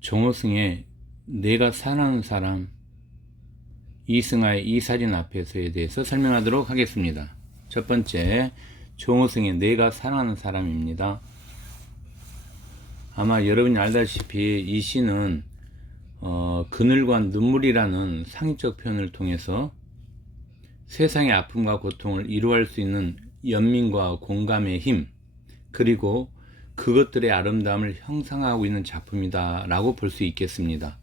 정호승의 내가 사랑하는 사람, 이승하의 이 사진 앞에서에 대해서 설명하도록 하겠습니다. 첫 번째, 정호승의 내가 사랑하는 사람입니다. 아마 여러분이 알다시피 이 시는 그늘과 눈물이라는 상징적 표현을 통해서 세상의 아픔과 고통을 이루할 수 있는 연민과 공감의 힘, 그리고 그것들의 아름다움을 형상화하고 있는 작품이다 라고 볼 수 있겠습니다.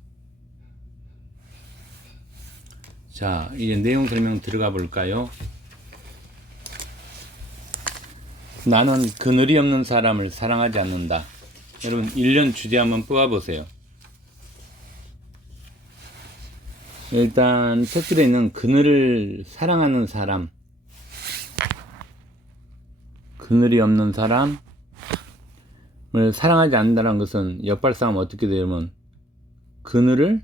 자, 이제 내용 설명 들어가 볼까요? 나는 그늘이 없는 사람을 사랑하지 않는다. 여러분, 1년 주제 한번 뽑아보세요. 일단 첫 줄에 있는 그늘을 사랑하는 사람, 그늘이 없는 사람을 사랑하지 않는다는 것은 역발상하면 어떻게 되냐면 그늘이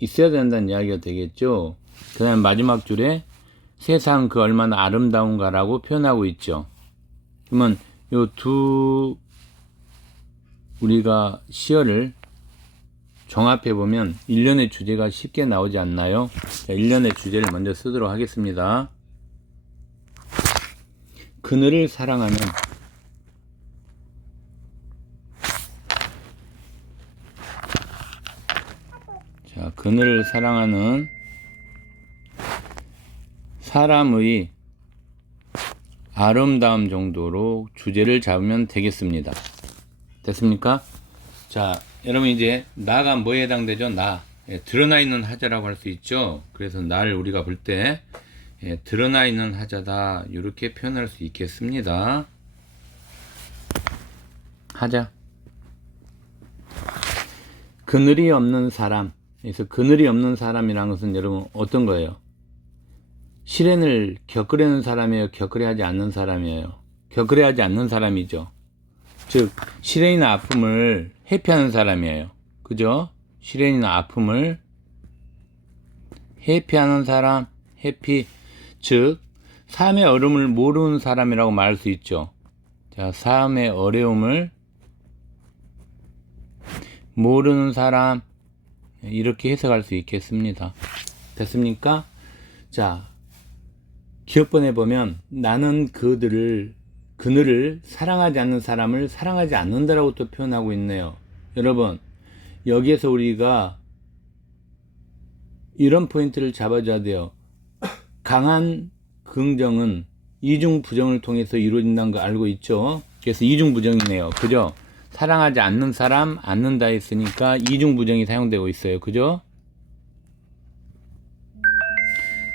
있어야 된다는 이야기가 되겠죠. 그 다음 마지막 줄에 세상 그 얼마나 아름다운가라고 표현하고 있죠. 그러면 요 두 우리가 시어를 종합해 보면 1년의 주제가 쉽게 나오지 않나요? 자, 1년의 주제를 먼저 쓰도록 하겠습니다. 그늘을 사랑하는, 자, 그늘을 사랑하는 사람의 아름다움 정도로 주제를 잡으면 되겠습니다. 됐습니까? 자, 여러분 이제 나가 뭐에 해당되죠? 나. 드러나 있는 하자라고 할 수 있죠. 그래서 나를 우리가 볼 때 드러나 있는 하자다 이렇게 표현할 수 있겠습니다. 하자. 그늘이 없는 사람. 그래서 그늘이 없는 사람이라는 것은 여러분 어떤 거예요? 시련을 겪으려는 사람이에요? 겪으려 하지 않는 사람이에요? 겪으려 하지 않는 사람이죠. 즉 시련이나 아픔을 회피하는 사람이에요. 그죠? 시련이나 아픔을 회피하는 사람, 회피, 즉 삶의 어려움을 모르는 사람이라고 말할 수 있죠. 자, 삶의 어려움을 모르는 사람, 이렇게 해석할 수 있겠습니다. 됐습니까? 자, 기업본에 보면 나는 그늘을 사랑하지 않는 사람을 사랑하지 않는다라고 또 표현하고 있네요. 여러분, 여기에서 우리가 이런 포인트를 잡아줘야 돼요. 강한 긍정은 이중 부정을 통해서 이루어진다는 거 알고 있죠? 그래서 이중 부정이네요. 그죠? 사랑하지 않는 사람, 않는다 했으니까 이중 부정이 사용되고 있어요. 그죠?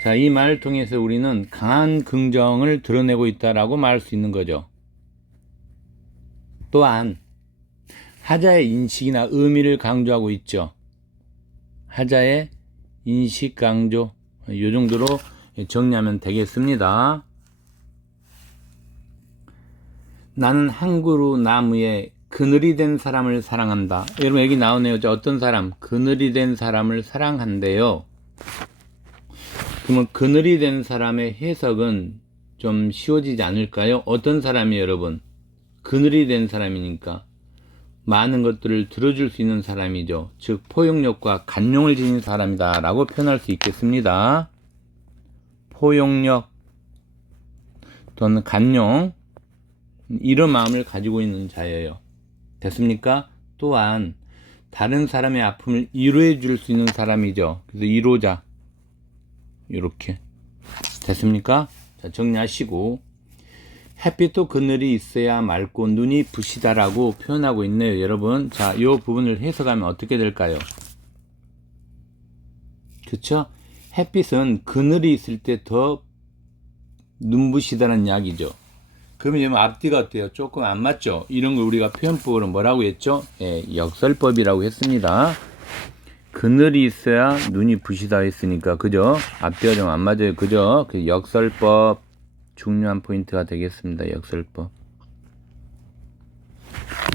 자, 이 말을 통해서 우리는 강한 긍정을 드러내고 있다라고 말할 수 있는 거죠. 또한 하자의 인식이나 의미를 강조하고 있죠. 하자의 인식 강조, 이 정도로 정리하면 되겠습니다. 나는 한 그루 나무에 그늘이 된 사람을 사랑한다. 여러분 여기 나오네요. 어떤 사람? 그늘이 된 사람을 사랑한대요. 그러면 그늘이 된 사람의 해석은 좀 쉬워지지 않을까요? 어떤 사람이 여러분? 그늘이 된 사람이니까 많은 것들을 들어줄 수 있는 사람이죠. 즉 포용력과 간용을 지닌 사람이다 라고 표현할 수 있겠습니다. 포용력 또는 간용, 이런 마음을 가지고 있는 자예요. 됐습니까? 또한 다른 사람의 아픔을 위로해 줄 수 있는 사람이죠. 그래서 위로자, 이렇게 됐습니까? 자, 정리하시고 햇빛도 그늘이 있어야 맑고 눈이 부시다라고 표현하고 있네요. 여러분, 자, 이 부분을 해석하면 어떻게 될까요? 그쵸? 햇빛은 그늘이 있을 때 더 눈부시다는 이야기죠. 그러면 여러분 앞뒤가 어때요? 조금 안 맞죠? 이런 걸 우리가 표현법으로 뭐라고 했죠? 역설법이라고 했습니다. 그늘이 있어야 눈이 부시다 했으니까, 그죠? 앞뒤가 좀 안 맞아요. 그죠? 그 역설법 중요한 포인트가 되겠습니다. 역설법.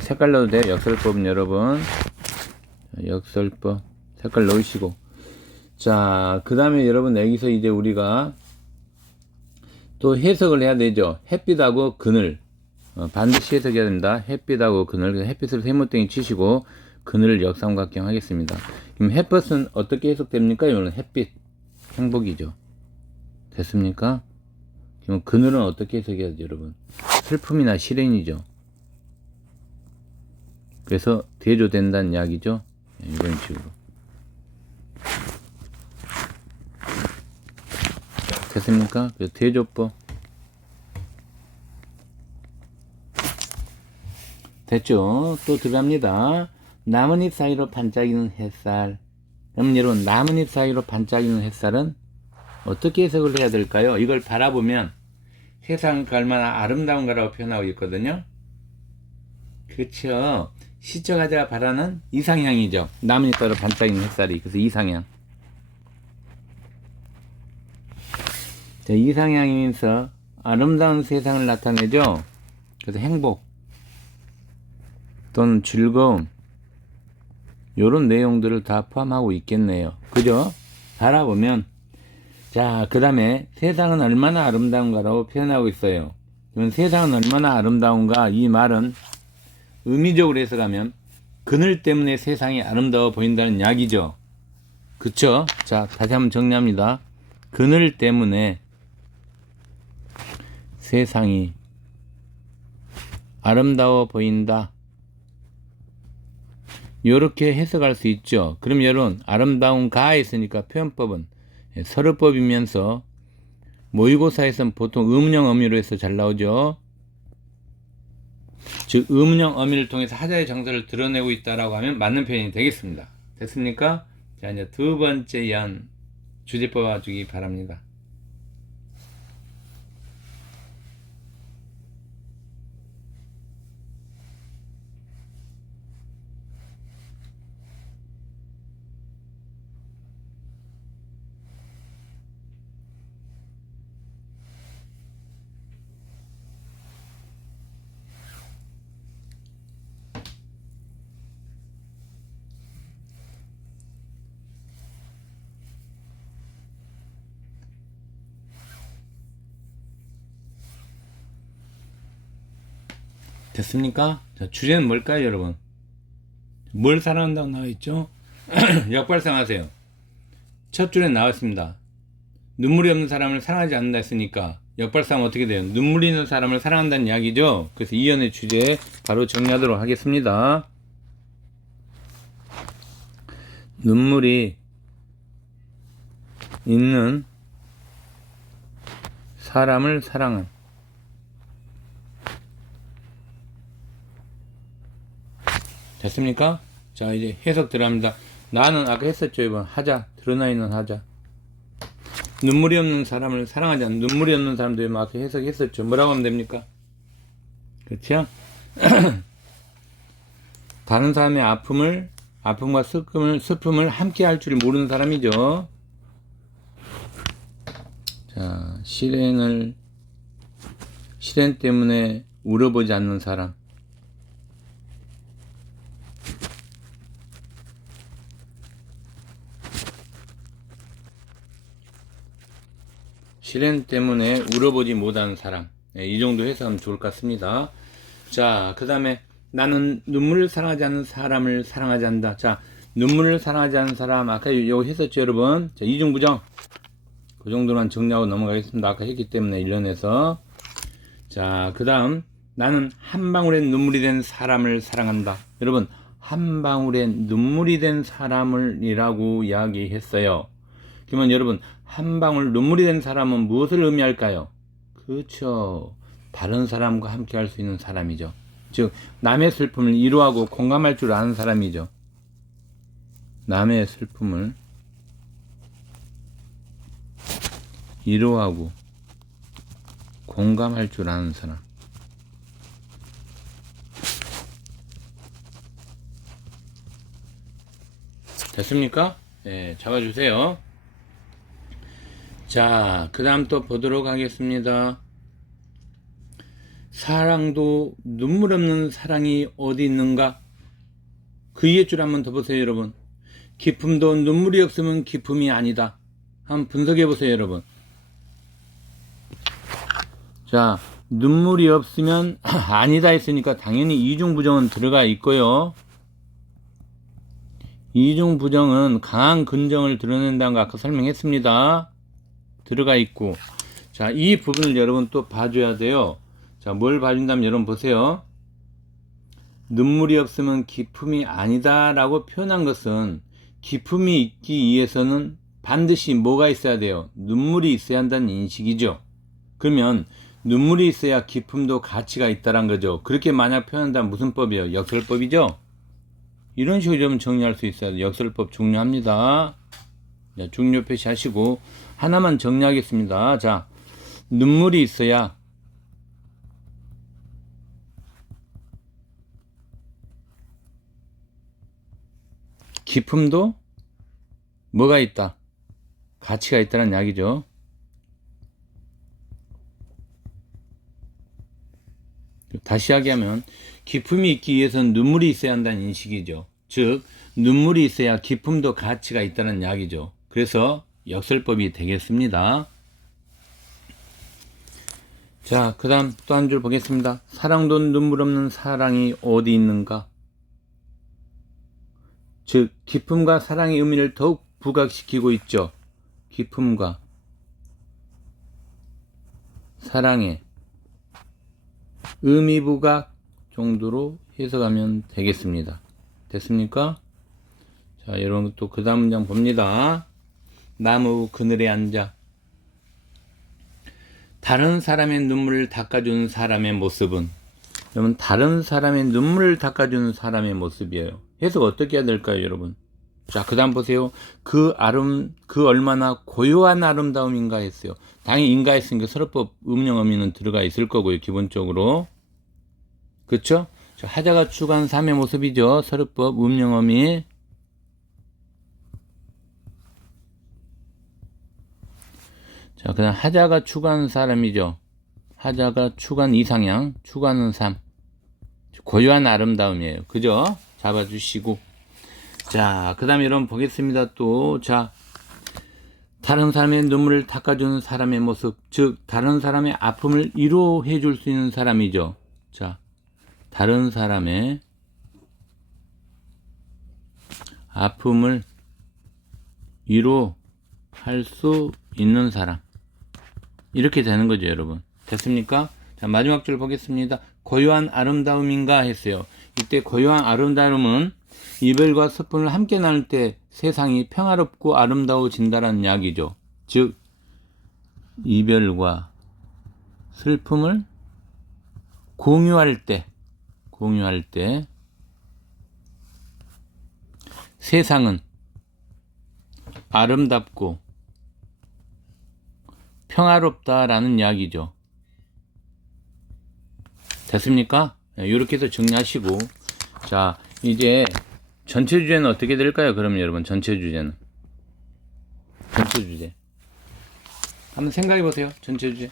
색깔 넣어도 돼요. 역설법은 여러분. 역설법. 색깔 넣으시고. 자, 그 다음에 여러분 여기서 이제 우리가 또 해석을 해야 되죠. 햇빛하고 그늘. 반드시 해석해야 됩니다. 햇빛하고 그늘, 햇빛을 세모땡이 치시고 그늘을 역삼각형 하겠습니다. 그럼 햇볕은 어떻게 해석됩니까? 이거는 햇빛, 행복이죠. 됐습니까? 그럼 그늘은 어떻게 해석해야죠, 여러분? 슬픔이나 시련이죠. 그래서 대조된다는 이야기죠. 이런 식으로. 됐습니까? 그래서 대조법. 됐죠? 또 들어갑니다. 나뭇잎 사이로 반짝이는 햇살. 그럼 여러분, 나뭇잎 사이로 반짝이는 햇살은 어떻게 해석을 해야 될까요? 이걸 바라보면 세상이 얼마나 아름다운가라고 표현하고 있거든요. 그렇죠. 시청자가 바라는 이상향이죠. 나뭇잎 사이로 반짝이는 햇살이. 그래서 이상향. 자, 이상향이면서 아름다운 세상을 나타내죠. 그래서 행복 또는 즐거움, 요런 내용들을 다 포함하고 있겠네요. 그죠? 바라보면, 자, 그 다음에 세상은 얼마나 아름다운가라고 표현하고 있어요. 그러면 세상은 얼마나 아름다운가, 이 말은 의미적으로 해석하면 그늘 때문에 세상이 아름다워 보인다는 이야기죠. 그쵸? 자, 다시 한번 정리합니다. 그늘 때문에 세상이 아름다워 보인다. 요렇게 해석할 수 있죠. 그럼 여러분, 아름다운 가에 있으니까 표현법은 서르법이면서 모의고사에서는 보통 의문형 어미로 해서 잘 나오죠. 즉 의문형 어미를 통해서 하자의 정서를 드러내고 있다라고 하면 맞는 표현이 되겠습니다. 됐습니까? 자, 이제 두 번째 연 주제법 와주기 바랍니다. 됐습니까? 자, 주제는 뭘까요, 여러분? 뭘 사랑한다고 나와있죠? 역발상하세요. 첫 줄에 나왔습니다. 눈물이 없는 사람을 사랑하지 않는다 했으니까 역발상은 어떻게 돼요? 눈물이 있는 사람을 사랑한다는 이야기죠. 그래서 이 연의 주제 바로 정리하도록 하겠습니다. 눈물이 있는 사람을 사랑한. 됐습니까? 자, 이제 해석 들어갑니다. 나는 아까 했었죠, 이번 하자, 드러나 있는 하자. 눈물이 없는 사람을 사랑하지 않는, 눈물이 없는 사람들 아까 해석했었죠. 뭐라고 하면 됩니까? 그렇죠? 다른 사람의 아픔과 슬픔을 함께 할 줄 모르는 사람이죠. 자, 실행 때문에 울어보지 않는 사람. 실행 때문에 울어보지 못하는 사람. 네, 이 정도 해석하면 좋을 것 같습니다. 자, 그 다음에 나는 눈물을 사랑하지 않는 사람을 사랑하지 않는다. 자, 눈물을 사랑하지 않는 사람, 아까 이거 했었죠, 여러분? 자, 이중부정. 그 정도만 정리하고 넘어가겠습니다. 아까 했기 때문에 1년에서. 자, 그 다음, 나는 한 방울의 눈물이 된 사람을 사랑한다. 여러분, 한 방울의 눈물이 된 사람을이라고 이야기했어요. 그러면 여러분, 한 방울 눈물이 된 사람은 무엇을 의미할까요? 그렇죠. 다른 사람과 함께 할 수 있는 사람이죠. 즉, 남의 슬픔을 이해하고 공감할 줄 아는 사람이죠. 남의 슬픔을 이해하고 공감할 줄 아는 사람. 됐습니까? 네, 잡아주세요. 자, 그 다음 또 보도록 하겠습니다. 사랑도 눈물 없는 사랑이 어디 있는가? 그 이해줄 한번 더 보세요, 여러분. 기쁨도 눈물이 없으면 기쁨이 아니다. 한번 분석해 보세요, 여러분. 자, 눈물이 없으면 아니다 했으니까 당연히 이중부정은 들어가 있고요. 이중부정은 강한 근정을 드러낸다는 거 아까 설명했습니다. 들어가 있고, 자, 이 부분을 여러분 또 봐줘야 돼요. 자, 뭘 봐준다면 여러분 보세요. 눈물이 없으면 기품이 아니다 라고 표현한 것은 기품이 있기 위해서는 반드시 뭐가 있어야 돼요? 눈물이 있어야 한다는 인식이죠. 그러면 눈물이 있어야 기품도 가치가 있다는 거죠. 그렇게 만약 표현한다면 무슨 법이에요? 역설법이죠. 이런 식으로 좀 정리할 수 있어야 돼요. 역설법 종료합니다. 자, 종료 표시하시고 하나만 정리하겠습니다. 자, 눈물이 있어야 기품도 뭐가 있다? 가치가 있다는 이야기죠. 다시 이야기하면 기품이 있기 위해서는 눈물이 있어야 한다는 인식이죠. 즉 눈물이 있어야 기품도 가치가 있다는 이야기죠. 그래서 역설법이 되겠습니다. 자, 그 다음 또 한 줄 보겠습니다. 사랑도 눈물 없는 사랑이 어디 있는가? 즉 기쁨과 사랑의 의미를 더욱 부각시키고 있죠. 기쁨과 사랑의 의미 부각 정도로 해석하면 되겠습니다. 됐습니까? 자, 여러분 또 그 다음 문장 봅니다. 나무 그늘에 앉아 다른 사람의 눈물을 닦아주는 사람의 모습은, 여러분 다른 사람의 눈물을 닦아주는 사람의 모습이에요. 해석 어떻게 해야 될까요, 여러분? 자, 그 다음 보세요. 그 얼마나 고요한 아름다움인가 했어요. 당연히 인가 했으니까 서로법 음령 의미는 들어가 있을 거고요, 기본적으로. 그쵸? 하자가 추구한 삶의 모습이죠. 서로법 음령 의미. 자, 그 다음 하자가 추구하는 사람이죠. 하자가 추구한 이상향, 추구하는 삶. 고요한 아름다움이에요. 그죠? 잡아주시고. 자, 그 다음에 여러분 보겠습니다. 또, 자, 다른 사람의 눈물을 닦아주는 사람의 모습. 즉, 다른 사람의 아픔을 위로해 줄 수 있는 사람이죠. 자, 다른 사람의 아픔을 위로할 수 있는 사람. 이렇게 되는 거죠, 여러분. 됐습니까? 자, 마지막 줄 보겠습니다. 고요한 아름다움인가 했어요. 이때 고요한 아름다움은 이별과 슬픔을 함께 나눌 때 세상이 평화롭고 아름다워진다는 이야기죠. 즉, 이별과 슬픔을 공유할 때 세상은 아름답고 평화롭다라는 이야기죠. 됐습니까? 이렇게 해서 정리하시고, 자, 이제 전체 주제는 어떻게 될까요? 그러면 여러분, 전체 주제 한번 생각해 보세요. 전체 주제.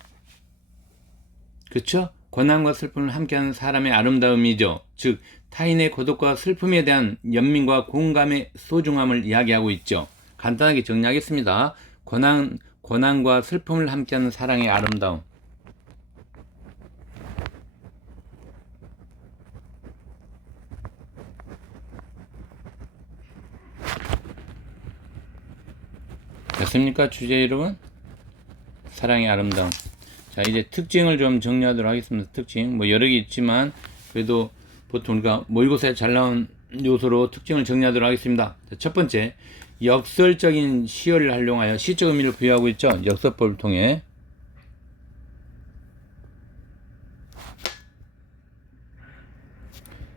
그쵸? 고난과 슬픔을 함께하는 사람의 아름다움이죠. 즉 타인의 고독과 슬픔에 대한 연민과 공감의 소중함을 이야기하고 있죠. 간단하게 정리하겠습니다. 고난과 슬픔을 함께하는 사랑의 아름다움. 됐습니까? 주제 여러분? 사랑의 아름다움. 자, 이제 특징을 좀 정리하도록 하겠습니다. 특징. 뭐 여러 개 있지만 그래도 보통 우리가 모의고사에 잘 나온 요소로 특징을 정리하도록 하겠습니다. 자, 첫 번째, 역설적인 시어를 활용하여 시적 의미를 부여하고 있죠. 역설법을 통해.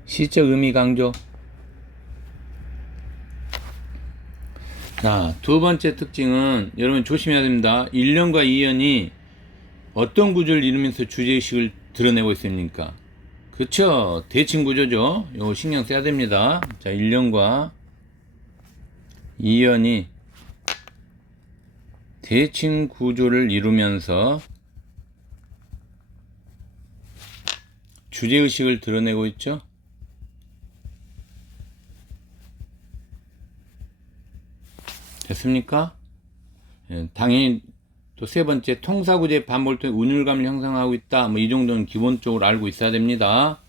시적 의미 강조. 자, 두 번째 특징은 여러분 조심해야 됩니다. 1년과 2년이 어떤 구조를 이루면서 주제의식을 드러내고 있습니까? 그쵸? 대칭 구조죠. 이거 신경 써야 됩니다. 자, 1년과 2년이 대칭 구조를 이루면서 주제의식을 드러내고 있죠. 됐습니까? 예, 당연히 또 세 번째, 통사구제 반복을 통해 운율감을 형성하고 있다. 뭐 이 정도는 기본적으로 알고 있어야 됩니다.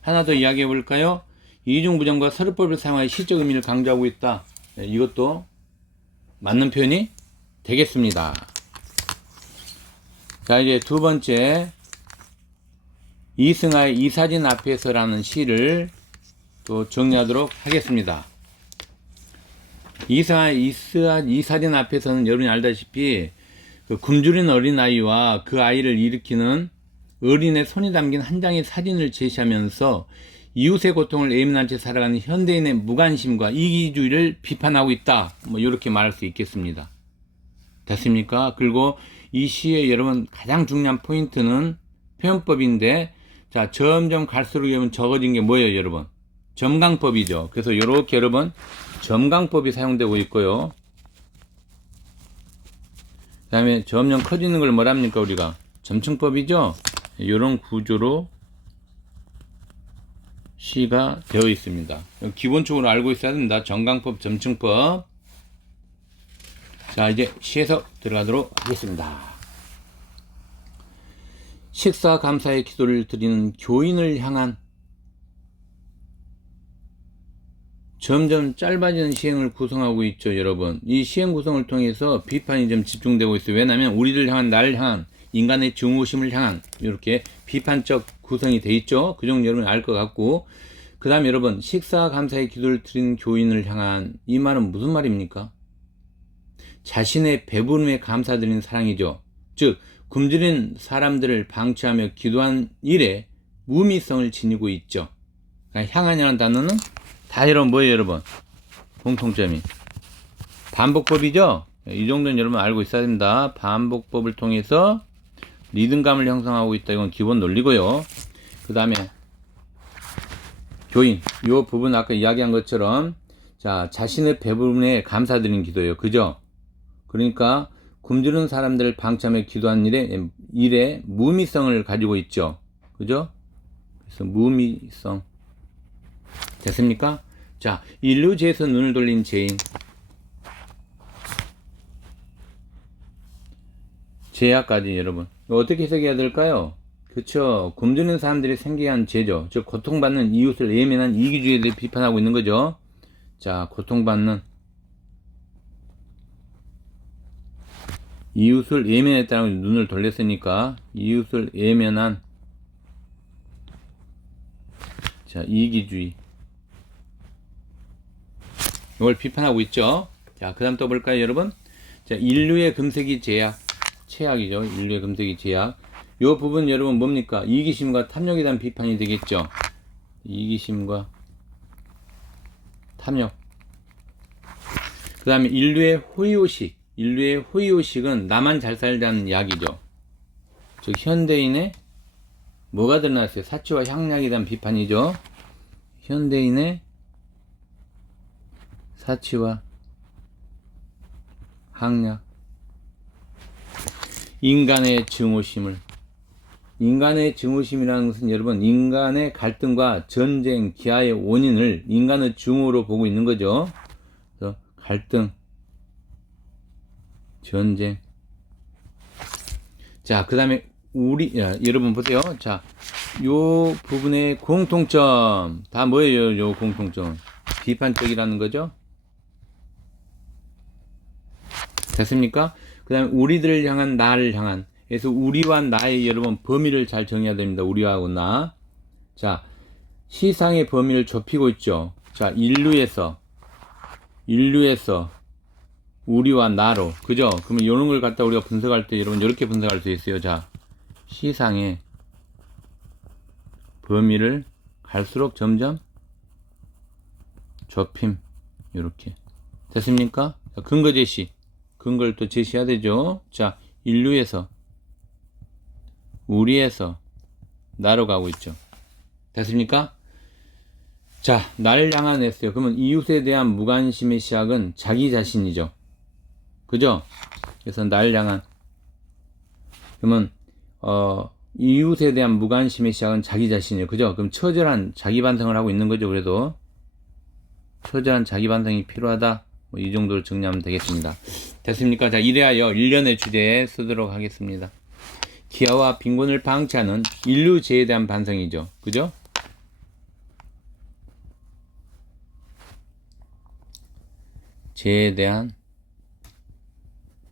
하나 더 이야기해 볼까요? 이중부정과 서류법을 사용하여 시적 의미를 강조하고 있다. 네, 이것도 맞는 표현이 되겠습니다. 자, 이제 두 번째, 이승하의 이 사진 앞에서라는 시를 또 정리하도록 하겠습니다. 이승하의 이 사진 앞에서는 여러분이 알다시피 그 굶주린 어린아이와 그 아이를 일으키는 어린의 손이 담긴 한 장의 사진을 제시하면서 이웃의 고통을 예민한 채 살아가는 현대인의 무관심과 이기주의를 비판하고 있다. 뭐 이렇게 말할 수 있겠습니다. 됐습니까? 그리고 이 시의 여러분 가장 중요한 포인트는 표현법인데, 자, 점점 갈수록 여러분 적어진 게 뭐예요, 여러분? 점강법이죠. 그래서 이렇게 여러분 점강법이 사용되고 있고요. 그 다음에 점점 커지는 걸 뭐랍니까, 우리가? 점층법이죠. 이런 구조로 시가 되어 있습니다. 기본적으로 알고 있어야 됩니다. 점강법, 점층법. 자, 이제 시에서 들어가도록 하겠습니다. 식사 감사의 기도를 드리는 교인을 향한 점점 짧아지는 시행을 구성하고 있죠, 여러분. 이 시행 구성을 통해서 비판이 좀 집중되고 있어요. 왜냐하면 우리를 향한, 나를 향한, 인간의 증오심을 향한 이렇게 비판적 구성이 돼 있죠. 그 정도 여러분이 알 것 같고, 그 다음에 여러분, 식사 감사의 기도를 드리는 교인을 향한 이 말은 무슨 말입니까? 자신의 배부름에 감사드리는 사랑이죠. 즉, 굶주린 사람들을 방치하며 기도한 일에 무미성을 지니고 있죠. 그러니까 향하냐는 단어는 다 여러분 뭐예요, 여러분? 공통점이 반복법이죠. 이 정도는 여러분 알고 있어야 됩니다. 반복법을 통해서 리듬감을 형성하고 있다. 이건 기본 논리고요. 그 다음에 교인, 이 부분 아까 이야기한 것처럼, 자, 자신의 배부름에 감사드리는 기도예요. 그죠? 그러니까 굶주린 사람들을 방치하며 기도한 일에 무미성을 가지고 있죠. 그죠? 그래서 무미성. 됐습니까? 자, 인류제에서 눈을 돌린 죄인. 죄악까지 여러분. 어떻게 해석해야 될까요? 그쵸. 굶주린 사람들이 생기게 한 죄죠. 즉, 고통받는 이웃을 예민한 이기주의에 대해 비판하고 있는 거죠. 자, 고통받는 이웃을 예면했다는 눈을 돌렸으니까 이웃을 예면한, 자, 이기주의, 이걸 비판하고 있죠. 자, 그 다음 또 볼까요, 여러분? 자, 인류의 금세기 제약, 최악이죠. 인류의 금세기 제약. 요 부분 여러분 뭡니까? 이기심과 탐욕에 대한 비판이 되겠죠. 이기심과 탐욕. 그 다음에 인류의 호의호식. 인류의 호의호식은 나만 잘 살자는 약이죠. 즉 현대인의 뭐가 드러났어요? 사치와 향락에 대한 비판이죠. 현대인의 사치와 향락. 인간의 증오심을. 인간의 증오심이라는 것은 여러분 인간의 갈등과 전쟁, 기아의 원인을 인간의 증오로 보고 있는 거죠. 그래서 갈등, 전쟁. 자, 그 다음에 여러분 보세요. 자, 요 부분의 공통점 다 뭐예요? 요 공통점 비판적이라는 거죠. 됐습니까? 그 다음에 우리들을 향한, 나를 향한. 그래서 우리와 나의 여러분 범위를 잘 정해야 됩니다. 우리하고 나. 자, 시상의 범위를 좁히고 있죠. 자, 인류에서 우리와 나로. 그죠? 그러면 이런 걸 갖다 우리가 분석할 때 여러분 이렇게 분석할 수 있어요. 자, 시상의 범위를 갈수록 점점 좁힘. 이렇게. 됐습니까? 자, 근거 제시. 근거를 또 제시해야 되죠. 자, 인류에서 우리에서 나로 가고 있죠. 됐습니까? 자, 나를 향한 했어요. 그러면 이웃에 대한 무관심의 시작은 자기 자신이죠. 그죠? 그래서 나를 향한. 그러면 이웃에 대한 무관심의 시작은 자기 자신이에요. 그죠? 그럼 처절한 자기 반성을 하고 있는 거죠. 그래도 처절한 자기 반성이 필요하다. 이 정도로 정리하면 되겠습니다. 됐습니까? 자, 이래하여 1년의 주제에 쓰도록 하겠습니다. 기아와 빈곤을 방치하는 인류재해에 대한 반성이죠. 그죠? 재해에 대한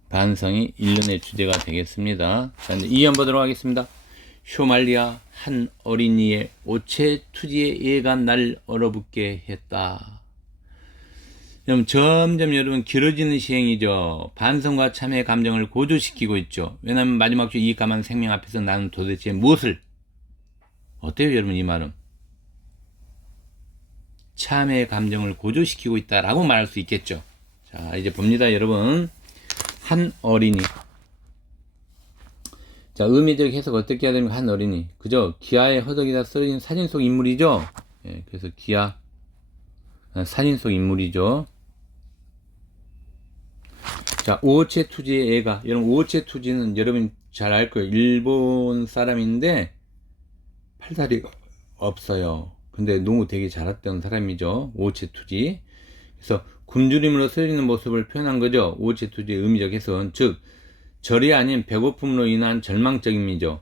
반성이 1년의 주제가 되겠습니다. 자, 이제 2연 보도록 하겠습니다. 쇼말리아 한 어린이의 오체 투지의 예가 날 얼어붙게 했다. 그럼 점점 여러분 길어지는 시행이죠. 반성과 참회 감정을 고조시키고 있죠. 왜냐하면 마지막 주 이 까만 생명 앞에서 나는 도대체 무엇을, 어때요 여러분? 이 말은 참회 감정을 고조시키고 있다라고 말할 수 있겠죠. 자, 이제 봅니다 여러분. 한 어린이. 자, 의미적 해석 어떻게 해야 됩니까? 한 어린이. 그죠? 기아의 허덕이다 쓰여진 사진 속 인물이죠. 예, 그래서 기아 사진 속 인물이죠. 자, 오체 투지의 애가. 여러분, 오체 투지는 여러분 잘 알 거예요. 일본 사람인데 팔다리가 없어요. 근데 농구 되게 잘했던 사람이죠. 오체 투지. 그래서 굶주림으로 쓰여지는 모습을 표현한 거죠. 오체 투지의 의미적 해석은. 즉, 절이 아닌 배고픔으로 인한 절망적임이죠.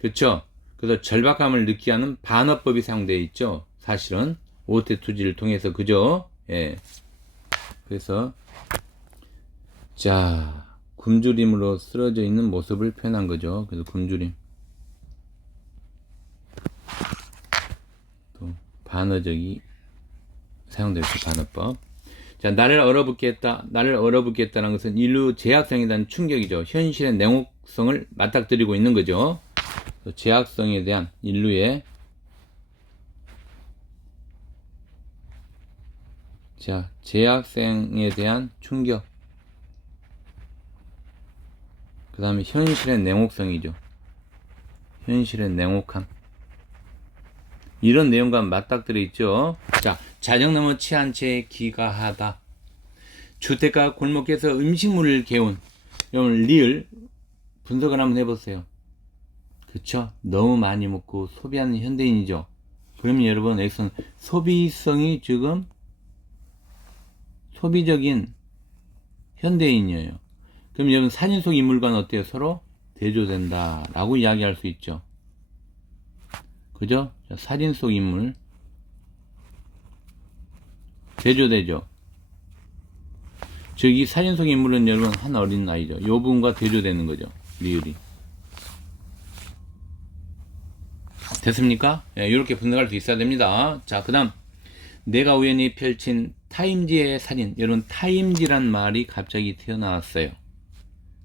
그쵸? 그래서 절박함을 느끼게 하는 반어법이 사용되어 있죠. 사실은. 오체 투지를 통해서. 그죠? 예. 그래서 자, 굶주림으로 쓰러져 있는 모습을 표현한 거죠. 그래서 굶주림. 또 반어적이 사용되죠. 반어법. 자, 나를 얼어붙게 했다. 나를 얼어붙게 했다는 것은 인류 제약성에 대한 충격이죠. 현실의 냉혹성을 맞닥뜨리고 있는 거죠. 제약성에 대한 인류의 제약성에 대한 충격. 그 다음에 현실의 냉혹성이죠. 현실의 냉혹함. 이런 내용과 맞닥뜨려 있죠. 자, 자정 넘어 취한 채 기가하다. 주택가 골목에서 음식물을 개운. 여러분 리을 분석을 한번 해보세요. 그쵸? 너무 많이 먹고 소비하는 현대인이죠. 그러면 여러분 여기서는 소비성이 지금 소비적인 현대인이에요. 그럼 여러분 사진 속 인물과는 어때요? 서로 대조된다 라고 이야기할 수 있죠. 그죠? 사진 속 인물 대조되죠. 즉 이 사진 속 인물은 여러분 한 어린 아이죠. 요 부분과 대조되는 거죠. 리을이. 됐습니까? 예, 이렇게 분석할 수 있어야 됩니다. 자, 그 다음 내가 우연히 펼친 타임지의 사진. 여러분 타임지란 말이 갑자기 튀어나왔어요.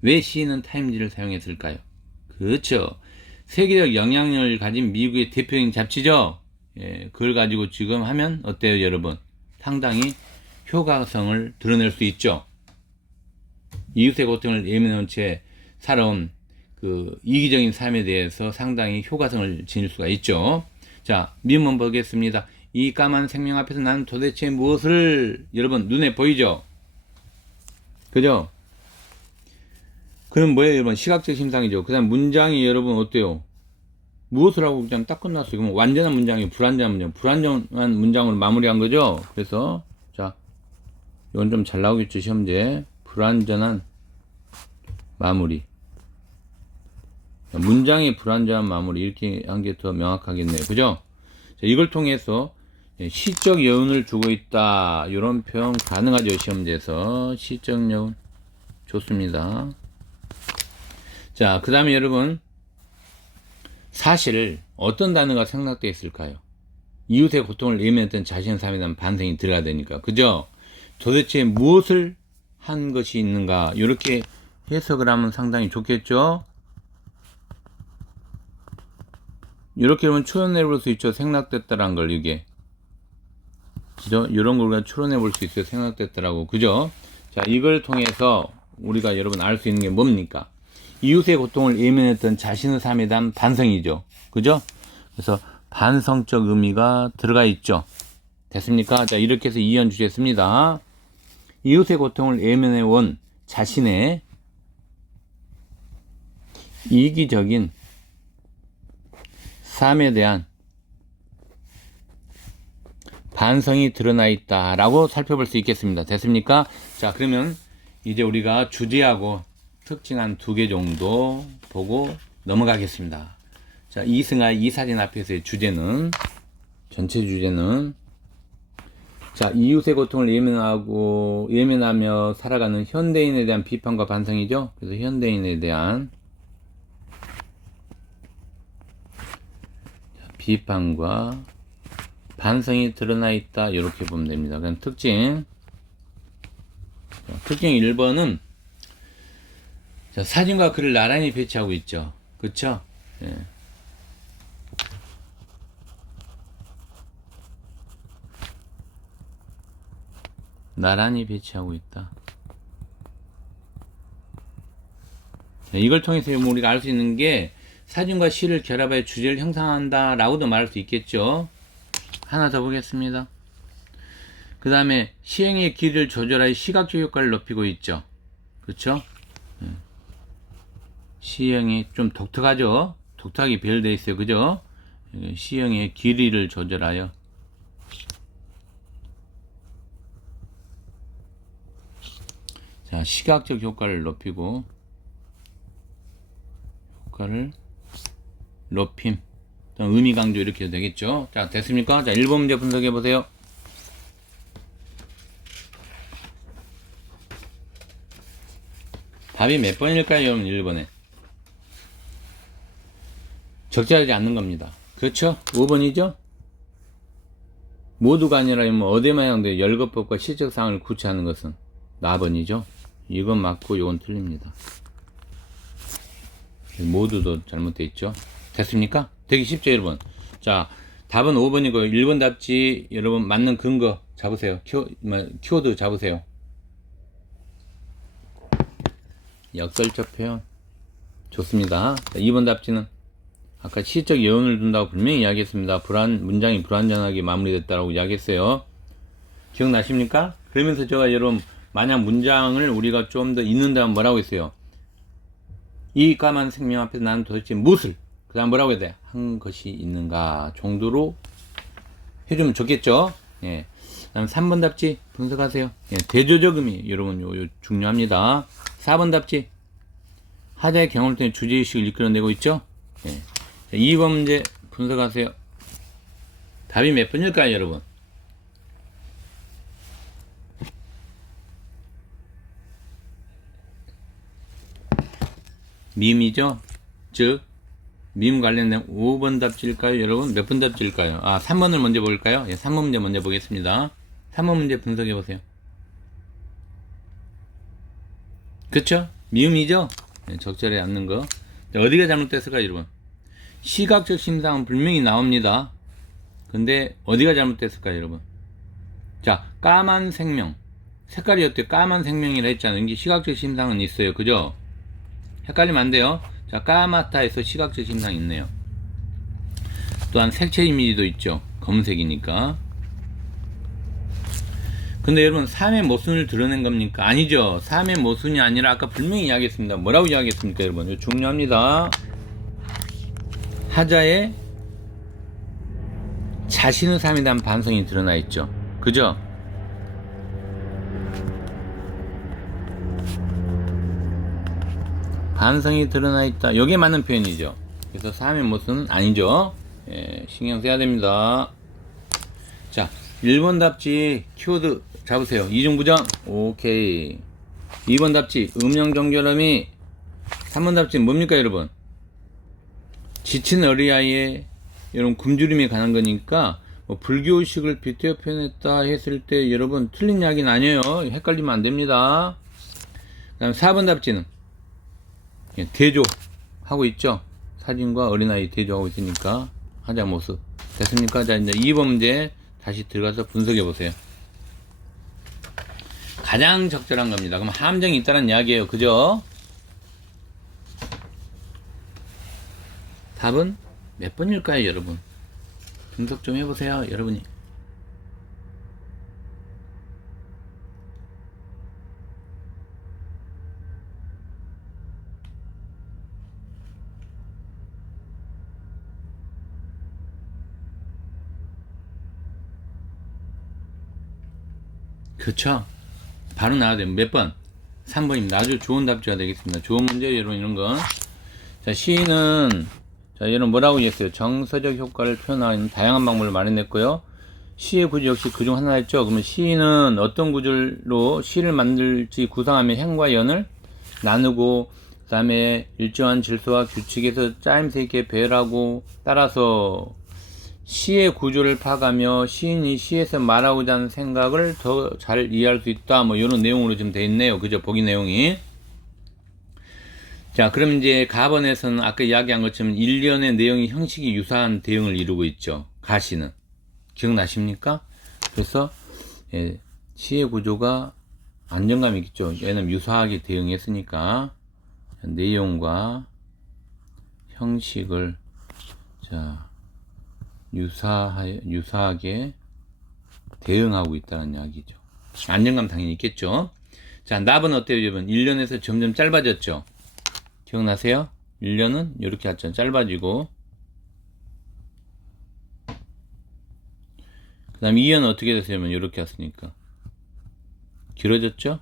왜 시인은 타임지를 사용했을까요? 그렇죠. 세계적 영향력을 가진 미국의 대표적인 잡지죠. 예, 그걸 가지고 지금 하면 어때요 여러분? 상당히 효과성을 드러낼 수 있죠. 이웃의 고통을 예민한 채 살아온 그 이기적인 삶에 대해서 상당히 효과성을 지닐 수가 있죠. 자, 미음문 보겠습니다. 이 까만 생명 앞에서 나는 도대체 무엇을, 여러분 눈에 보이죠? 그죠? 그럼 뭐예요 여러분? 시각적 심상이죠. 그 다음 문장이 여러분 어때요? 무엇을 하고 그냥 딱 끝났어요. 그럼 완전한 문장이 불완전한 문장. 불완전한 문장으로 마무리한 거죠. 그래서 자, 이건 좀 잘 나오겠죠 시험제. 불완전한 마무리. 문장의 불완전한 마무리 이렇게 한 게 더 명확하겠네요. 그죠? 자, 이걸 통해서 시적 여운을 주고 있다. 이런 표현 가능하죠 시험제에서. 시적 여운 좋습니다. 자, 그 다음에 여러분 사실 어떤 단어가 생략되어 있을까요? 이웃의 고통을 예민했던 자신의 삶에 대한 반성이 들어야 되니까. 그죠? 도대체 무엇을 한 것이 있는가? 이렇게 해석을 하면 상당히 좋겠죠? 이렇게 하면 추론해 볼 수 있죠. 생략됐다라는 걸, 이게. 그죠? 이런 걸 우리가 추론해 볼 수 있어요. 생략됐다라고. 그죠? 자, 이걸 통해서 우리가 여러분 알 수 있는 게 뭡니까? 이웃의 고통을 예민했던 자신의 삶에 대한 반성이죠. 그죠? 그래서 반성적 의미가 들어가 있죠. 됐습니까? 자, 이렇게 해서 2연 주제했습니다. 이웃의 고통을 예민해온 자신의 이기적인 삶에 대한 반성이 드러나 있다라고 살펴볼 수 있겠습니다. 됐습니까? 자, 그러면 이제 우리가 주제하고 특징 한 2개 정도 보고 넘어가겠습니다. 자, 이승아 이 사진 앞에서의 주제는, 전체 주제는, 자, 이웃의 고통을 예민하며 살아가는 현대인에 대한 비판과 반성이죠. 그래서 현대인에 대한 비판과 반성이 드러나 있다. 이렇게 보면 됩니다. 그럼 특징 1번은 사진과 글을 나란히 배치하고 있죠. 그쵸? 예. 나란히 배치하고 있다. 이걸 통해서 우리가 알 수 있는 게 사진과 시를 결합하여 주제를 형성한다 라고도 말할 수 있겠죠. 하나 더 보겠습니다. 그 다음에 시행의 길이를 조절하여 시각적 효과를 높이고 있죠. 그렇죠? 시행이 좀 독특하죠. 독특하게 배열되어 있어요. 그죠? 시행의 길이를 조절하여 자, 시각적 효과를 높이고 효과를 높임, 의미 강조 이렇게 해도 되겠죠. 자, 됐습니까? 자, 1번 문제 분석해 보세요. 답이 몇 번일까요, 여러분? 1번에 적절하지 않는 겁니다. 그렇죠? 5번이죠? 모두가 아니라 어디에만 해당돼 열거법과 시적사항을 구체하는 것은 4번이죠. 이건 맞고 이건 틀립니다. 모두도 잘못되어 있죠. 됐습니까? 되게 쉽죠, 여러분? 자, 답은 5번이고요. 1번 답지 여러분 맞는 근거 잡으세요. 키워드 잡으세요. 역설적 표현 좋습니다. 자, 2번 답지는 아까 시적 예언을 둔다고 분명히 이야기했습니다. 문장이 불완전하게 마무리됐다고 이야기했어요. 기억나십니까? 그러면서 제가 여러분 만약 문장을 우리가 좀 더 읽는다면 뭐라고 했어요? 이 까만 생명 앞에서 나는 도대체 무엇을, 그 다음 뭐라고 해야 돼? 한 것이 있는가 정도로 해주면 좋겠죠? 예. 다음 3번 답지 분석하세요. 예. 대조적 의미 여러분 요 중요합니다. 4번 답지 하자의 경험을 통해 주제의식을 이끌어내고 있죠? 예. 자, 2번 문제 분석하세요. 답이 몇 번일까요, 여러분? 밈이죠? 즉, 밈 관련된 5번 답지일까요, 여러분? 몇 번 답지일까요? 3번을 먼저 볼까요? 예, 3번 문제 먼저 보겠습니다. 3번 문제 분석해 보세요. 그쵸? 미음이죠? 네, 적절히 않는 거. 자, 어디가 잘못됐을까요, 여러분? 시각적 심상은 분명히 나옵니다. 근데 어디가 잘못됐을까요, 여러분? 자, 까만 생명. 색깔이 어때요? 까만 생명이라 했잖아요. 이게 시각적 심상은 있어요. 그죠? 헷갈리면 안 돼요. 자, 까맣다에서 시각적 심상이 있네요. 또한 색채 이미지도 있죠. 검은색이니까. 근데 여러분 3의 모순을 드러낸 겁니까? 아니죠. 3의 모순이 아니라 아까 분명히 이야기했습니다. 뭐라고 이야기했습니까, 여러분? 이거 중요합니다. 하자의 자신의 삶에 대한 반성이 드러나 있죠. 그죠? 반성이 드러나 있다. 여기에 맞는 표현이죠. 그래서 3의 모순은 아니죠. 예, 신경 써야 됩니다. 자, 1번 답지 키워드 잡으세요. 이중부정. 오케이. 2번 답지 음영 정결함이. 3번 답지 뭡니까, 여러분? 지친 어린아이의 여러분 굶주림에 관한 거니까 불교의식을 빗대어 표현했다 했을 때 여러분 틀린 이야기는 아니에요. 헷갈리면 안 됩니다. 그 다음 4번 답지는 대조하고 있죠. 사진과 어린아이 대조하고 있으니까 하자 모습. 됐습니까? 자, 이제 2번 문제 다시 들어가서 분석해 보세요. 가장 적절한 겁니다. 그럼 함정이 있다는 이야기예요. 그죠? 답은 몇 번일까요, 여러분? 분석 좀 해보세요, 여러분이. 그렇죠. 바로 나와야 돼요. 몇 번? 3번입니다. 아주 좋은 답지가 되겠습니다. 좋은 문제, 여러분, 이런 건. 자, 시는, 자, 여러분 뭐라고 얘기했어요? 정서적 효과를 표현하는 다양한 방법을 마련했고요. 시의 구조 역시 그중 하나였죠. 그러면 시는 어떤 구조로 시를 만들지 구상하며 행과 연을 나누고, 그 다음에 일정한 질서와 규칙에서 짜임새 있게 배열하고, 따라서 시의 구조를 파가며 시인이 시에서 말하고자 하는 생각을 더 잘 이해할 수 있다. 뭐 이런 내용으로 지금 돼 있네요. 그죠? 보기 내용이. 자, 그럼 이제 가번에서는 아까 이야기한 것처럼 일련의 내용이 형식이 유사한 대응을 이루고 있죠. 가시는. 기억나십니까? 그래서 예, 시의 구조가 안정감이 있죠. 얘는 유사하게 대응했으니까 내용과 형식을 자 유사하게 대응하고 있다는 이야기죠. 안정감 당연히 있겠죠. 자, 납은 어때요, 여러분? 1년에서 점점 짧아졌죠. 기억나세요? 1년은 이렇게 왔죠. 짧아지고, 그 다음 2년은 어떻게 됐어요? 이렇게 왔으니까 길어졌죠.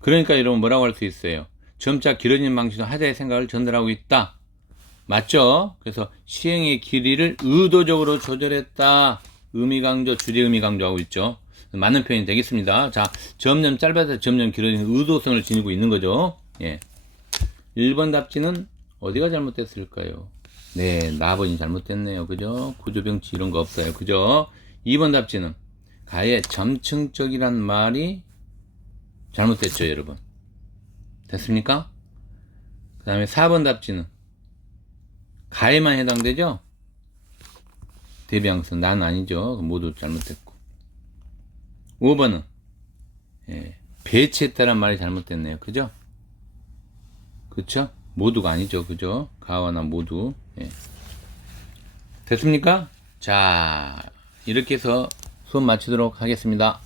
그러니까 여러분 뭐라고 할 수 있어요? 점차 길어지는 방식으로 하자의 생각을 전달하고 있다. 맞죠? 그래서 시행의 길이를 의도적으로 조절했다. 의미 강조, 주제 의미 강조하고 있죠. 맞는 표현이 되겠습니다. 자, 점점 짧아서 점점 길어지는 의도성을 지니고 있는 거죠. 예. 1번 답지는 어디가 잘못됐을까요? 네, 나번이 잘못됐네요. 그죠? 구조병치 이런 거 없어요. 그죠? 2번 답지는 가의 점층적이란 말이 잘못됐죠, 여러분. 됐습니까? 그 다음에 4번 답지는 가에만 해당되죠? 대비항선 난 아니죠. 모두 잘못됐고. 5번은 예, 배치했다란 말이 잘못됐네요. 그죠? 그쵸? 모두가 아니죠. 그죠? 가와 나 모두. 예. 됐습니까? 자, 이렇게 해서 수업 마치도록 하겠습니다.